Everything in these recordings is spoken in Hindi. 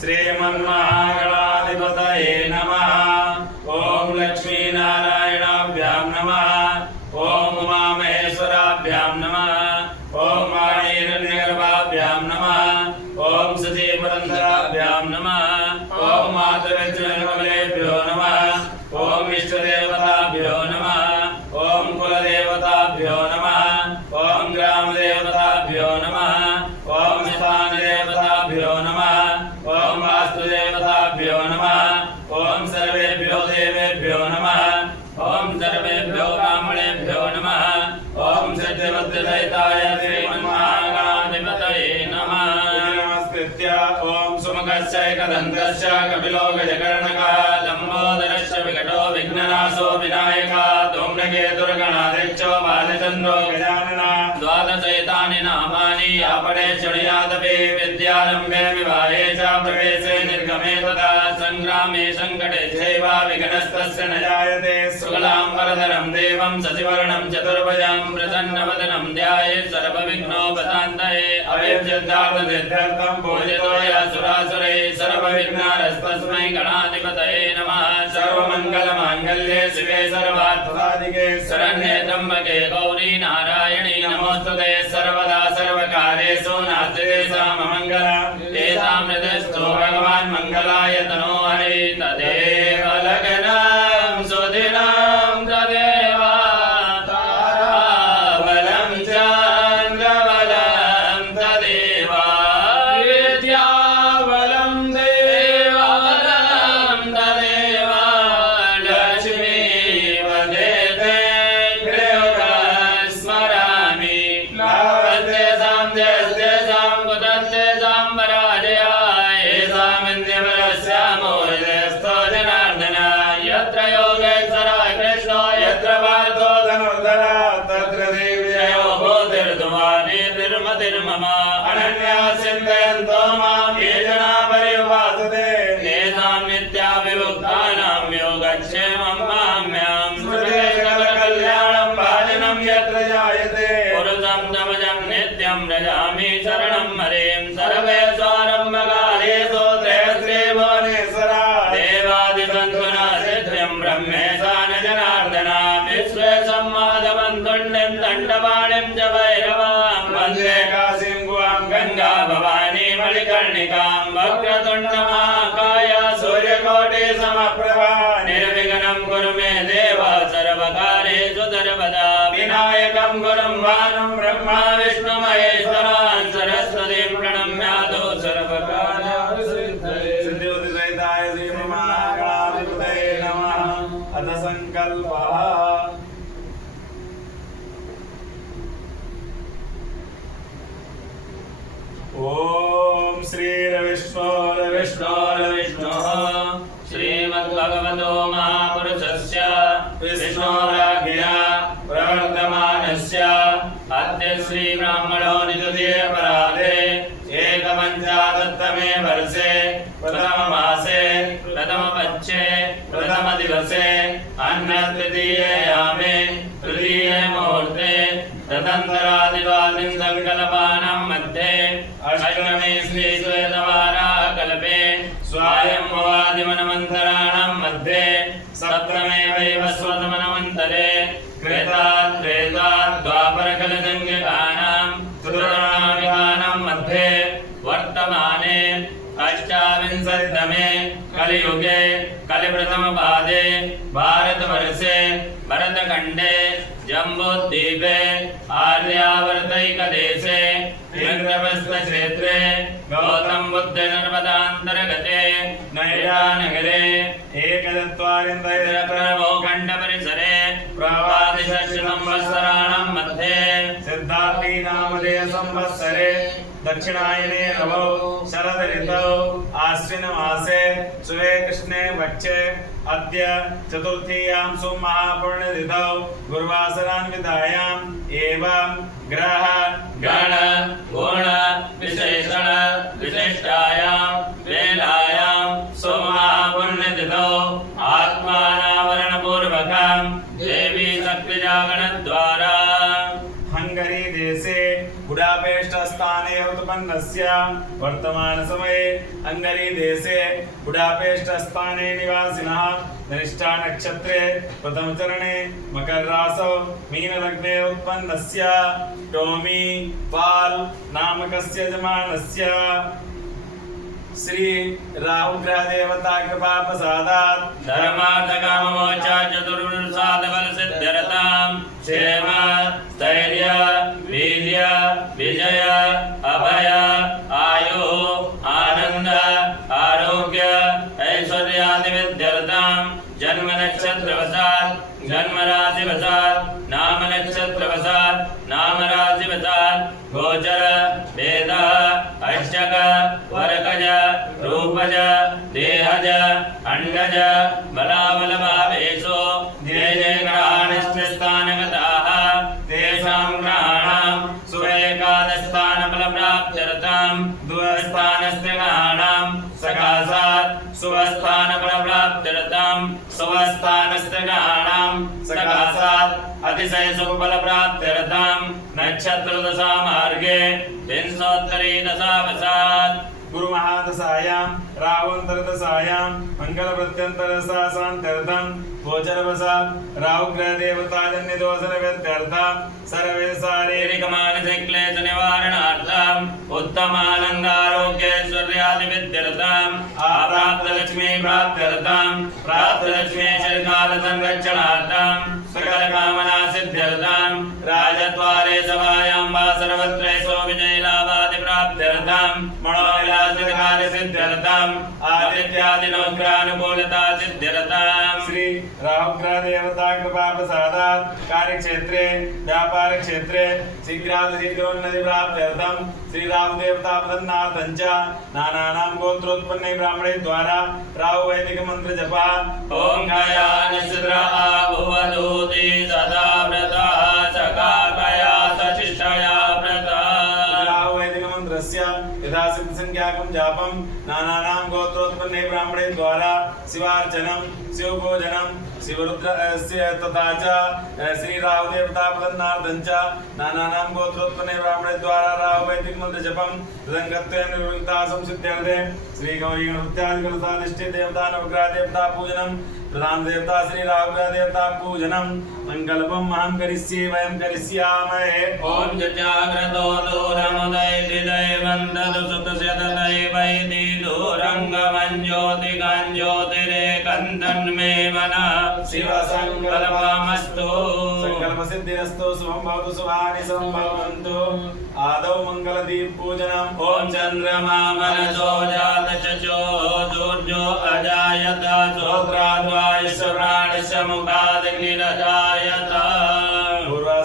श्रीमन्महागणाधिपतये नमः। ओम लक्ष्मीनारायणाभ्यां नमः। ओम उमामहेश्वराभ्यां नमः। ओम वाणीहिरण्यगर्भाभ्यां नमः। ओम सजीवपुरन्दराभ्यां नमः। ओम मातृविष्णुकमलेभ्यो नमः। ओम इष्टदेवताभ्यो नमः। ओम कुलदेवताभ्यो नमः। ओम ग्रामदेवताभ्यो नमः। ओम स्थानदेवताभ्यो नमः। ओम वास्तुदेवताभ्यो नमः। ओम सर्वेभ्यो देवेभ्यो नमः। ओम सर्वेभ्यो ब्राह्मणेभ्यो नमः। ओम सत्यवत्यसहिताय श्रीमन्महागणाधिपतये नमः। नमस्कृत्य ओम सुमुखस्य एकदन्तस्य कपिलो गजकर्णकः लम्बोदरस्य विकटो विघ्ननाशो विनायकः धूम्रकेतुर्गणाध्यक्षो बालचन्द्रो गजाननः। द्वादशैतानि नामानि आपणे शृणुयादपि विद्यारम्भे विवाहे च प्रवेशे निर्गमे तथा संग्रामे संकटे चैव विघ्नस्तस्य न जायते। शुक्लाम्बरधरं देवं शशिवर्णं चतुर्भुजं प्रसन्नवदनं ध्यायेत् सर्वविघ्नोपशान्तये। अभयसिद्धार्थसिद्ध्यर्थं पूजितो यासुरासुरैः सर्वविघ्नहरस्तस्मै गणाधिपतये नमः। सर्वमङ्गलमाङ्गल्ये शिवे सर्वार्थसाधिके शरण्ये त्र्यम्बके गौरी नारायणी नमोस्तुते। सर्वदा सर्वकार्येषु नास्ति तेषाम् अमङ्गलम्। तेषां हृदयस्थो भगवान् मङ्गलाय तनोहरि। तदेव लग्नं सुदिनं तदेव ताराबलं चन्द्रबलं तदेव विद्याबलं देवबलं तदेव लक्ष्मीवदेते स्मरामि। तेषां देशतेषां कुतस्तेषां पराजयाय येषामिन्द्रियवरस्यामोहयस्तो जनार्दन। यत्र योगेश्वरः कृष्णो यत्र पार्थो धनुर्धरः तत्र देव्ययो भूतिर्धुमानीतिर्मतिर्मम। अनन्या चिन्तयन्तो मां ये जना पर्युपासते तेषां नित्याभियुक्तानां योगक्षेमं माम्यां। सकलकल्याणं भाजनं यत्र जायते पुरुषं तमजं नित्यं व्रजामि शरणं हरिं। सर्वेष्वारम्भकालेषु त्रयस्त्रीभुवनेश्वरा देवादिबन्धुना सिद्धिं ब्रह्मेशा न जनार्दना। विश्वेशं माधवं तुण्डिं दण्डपाणिं च भैरवां वन्दे काशीं गुहां गङ्गा भवानी मणिकर्णिकां। वक्रतुण्डमहाकाय सूर्यकोटिसमप्रभा निर्विघ्नं कुरु मे देव सर्वकार्येषु सर्वदा। विनायकं गुरुं भानुं ब्रह्मा विष्णु महेश्वरान् सरस्वतीं प्रणम्यातो सर्वकार्यसिद्धये। सिद्धिबुद्धिसहिताय श्रीमन्महागणाधिपतये नमः। अथ संकल्पः। ओम श्री रविष्णोर्विष्णोर्विष्णुः श्रीमद्भगवतो महापुरुषस्य विष्णोराज्ञया प्रवर्तमानस्य अद्य श्री ब्राह्मणो निजुतिपराधे एकपञ्चाशत्तमे वर्षे प्रथममासे प्रथमपक्षे प्रथमदिवसे अन्नतृतीययामे तृतीये मुहूर्ते तदन्तरादिवादिं संकल्पानां मध्ये अष्टमे श्री श्वेतवाराः कल्पे स्वायम्भुवादिमन्वन्तराणां मध्ये सप्तमे वैवस्वतमन्वन्तरे त्रेता द्वापरकलजङ्गिकानां चतुर्णामिकानां मध्ये वर्तमाने अष्टाविंशतितमे कलियुगे कलिप्रथमपादे भारतवर्षे भरतखण्डे जम्बूद्वीपे आर्यावर्तैकदेशे इंद्रप्रस्थक्षेत्रे गौतम बुद्ध नर्मदान्तर्गते नैरानगरे एकचत्वारिंशत्प्रणवोखण्डपरिसरे प्रवादिषट्संवत्सराणां मध्ये सिद्धार्थी नामधेय संवत्सरे दक्षिणायने नवौ शरद ऋतौ आश्विन मासे शुभे कृष्णे पक्षे अद्य चतुर्थीयां सुमहापुण्यतिथौ गुरुवासरान्वितायाम् एवं ग्रह गण गुण विशेषण विशिष्टायां वेलायां सुमहापुण्यतिथौ आत्मानावरणपूर्वकं देवी शक्तिजागरणद्वारा हंगरी देशे बुडापेस्ट स्थाने उत्पन्नस्य वर्तमानस्य वर्तमानसमये हंगरी देशे बुडापेस्ट स्थाने निवासिनः धनिष्ठा नक्षत्रे प्रथम चरणे मकर रासौ मीन लग्ने उत्पन्नस्य टोमी पाल नामकस्य जमानस्य श्री राहु ग्रह देवता कृपा प्रसादात् धर्मार्थ काम मोक्ष चतुर्विंशात् बल सिद्ध्यर्थं क्षेम स्थैर्य वीर्य विजय अभय आयु आनंद आरोग्य ऐश्वर्यादि विद्यर्थं जन्म नक्षत्र वसात् जन्म राशि वसात् नाम नक्षत्र वसात् नाम राशि वसात् गोचर वेद अष्टक वर्गज रूपज देहज अंडज बलाबलभावेषु ये ये ग्रहाणि स्थानगताः तेषां ग्रहाणां सुएकादशस्थानफलप्राप्त्यर्थं द्वस्थानस्य ग्रहाणां सकाशात् सुवस्थानफलप्राप्त्यर्थं सुवस्थानस्य ग्रहाणां सकाशात् अतिशय सुफलप्राप्त्यर्थं नक्षत्रदशा मार्गे विंशोत्तरी दशावसात् गुरु महादशायां राहुअंतरदशायां मंगल प्रत्यंतरदशासांत्यर्थं गोचरवसात् राहु ग्रह देवताजन्य दोष निवृत्त्यर्थं सर्वे शारीरिक मानसिक क्लेश निवारणार्थं उत्तम आनंद आरोग्य ऐश्वर्यादि विद्यर्थं अप्राप्त लक्ष्मी प्राप्त्यर्थं प्राप्त लक्ष्मी चिरकाल संरक्षणार्थं सकल कामना सिद्ध्यर्थं राजद्वारे सभायां वा सर्वत्र सो विजय लाभादि प्राप्त्यर्थं मनोविलासित कार्य सिद्ध्यर्थं आदित्यादिनोग्रानुकूलता सिद्ध्यर्थं श्री राहु ग्रह देवता कृपा प्रसादात् कार्य क्षेत्रे व्यापार क्षेत्रे शीघ्रातिशीघ्रोन्नति प्राप्त्यर्थं श्री राहु देवता प्रसन्नार्थं च नानानां गोत्रोत्पन्ने ब्राह्मणे द्वारा राहु वैदिक मंत्र जपा ओम गयान सिद्रा भुवदूति सदा व्रता सकाकया सचिष्टया व्रता राहु वैदिक मंत्रस्य यथासिद्ध संख्याकं जापं नानानां गोत्रोत्पन्ने ब्राह्मणे द्वारा शिवार्चनं शिवपूजनं शिवरुद्रस्य तथा च श्री राहु देवता प्रसन्नार्थं च नानानां गोत्रोत्पन्ने ब्राह्मणे द्वारा राहु वैदिक मंत्र जपं तदंगत्वेन विवृता संसिद्ध्यर्थे श्री गौरी गणपत्यादि गणसाधिष्ठित देवता नवग्रह देवता पूजनं प्रधान देवता श्री राहु ग्रह देवता पूजनं संकल्पं अहं करिष्ये वयं करिष्यामहे ओम जाग्रतो दूरमुदयति दैवन्दतु सुखस्य दैवैति दूरङ्गमं ज्योतिकां ज्योतिरेकन्दन्मे मनः शिव संकल्पमस्तु संकल्प सिद्धिरस्तु शुभं भवतु शुभानि सम्भवन्तु आदौ मंगलदीप पूजनम् ओम चंद्रमा मनसो जातचो सूर्यो अजायत श्रोत्राद्वायुश्राणस्य मुखादग्निरजायत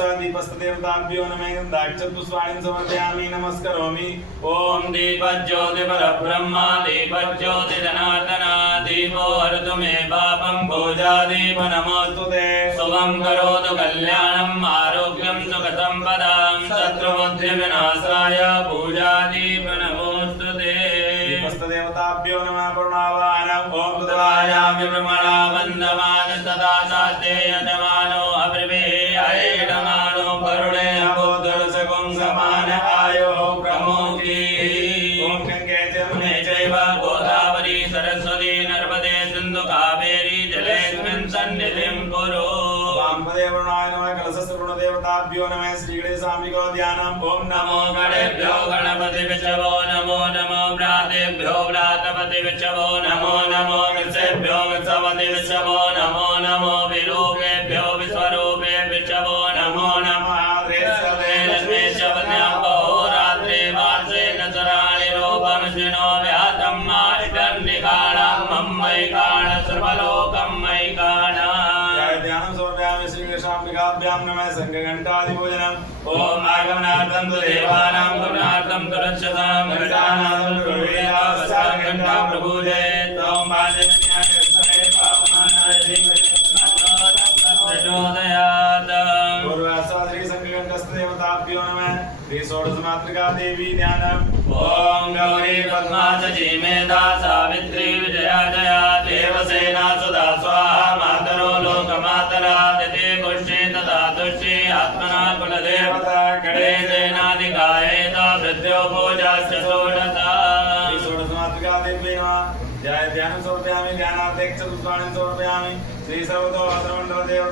पूर्वासादीपस्तदेवताभ्यो नमः दाक्षपुष्पाणिं समर्पयामि नमस्करोमि ओम दीपज्योतिपरब्रह्म दीपज्योतिजनार्दन दीपो हरतु मे पापं पूजादीप नमोस्तुते शुभं करोतु कल्याणम् आरोग्यं सुखसम्पदां शत्रुबुद्धिविनाशाय पूजादीप नमोस्तुते दीपस्तदेवताभ्यो नमः पूर्णावाहनम् ओम बुधवायामि ब्रह्मणा वन्दमान सदा शास्ते यजमानो अब्रवे अयेडमानो करुणे अबोधरसकुं समान आयो प्रमोकी ओम गंगे जमुने चैव गोदावरी सरस्वती नर्मदे सिन्धु कावेरी जलेऽस्मिन् सन्निधिं कुरु वामदेवनाय नमः कलशस्त्रुणदेवताभ्यो नमः श्रीगणेशाम्बिको ध्यानम् ओम नमो गणेभ्यो गणपति विचवो नमो नमो व्रातेभ्यो व्रातपति विचवो नमो नमो वृषेभ्यो वृषपति विचवो नमो नमो विरूपेभ्यो विश्वरूपे विचवो नमो नमः लक्ष्मी शवन्यापो रात्रे वार्षे नचराणि रूपमश्विनो व्यातं माष्टन्निकाणं मम्मैकाण सर्वलोकं मैकाण ध्यानं समर्पयामि श्रीगणेशाम्बिकाभ्यां नमः संघघण्टादिपूजनम् ओम आगमनार्थं तु देवानां गमनार्थं तु रक्षसां घटानां प्रभुवेदावसां घण्टां प्रभूजयेत् ओम वाजन्याय विष्णवे पावमानाय प्रचोदयात् पूर्वासा श्री संघघण्टस्थदेवताभ्यो नमः श्री षोडशमातृका देवी ध्यानम् ओम गौरी पद्मा सचीमेधा सावित्री विजया जया देवसेना सुधा स्वाहा मातरो लोकमातरा दिते पुष्टे तथा तुष्टे आत्मना कुलदेवता गणेशेनाधिकायेत भृत्यो पूजाश्च महादेव्यै नमः। ध्यानं समर्पयामि, ध्यानार्थेक्षपुष्पाणि समर्पयामि। श्री सर्वतो भद्रमण्डलदेव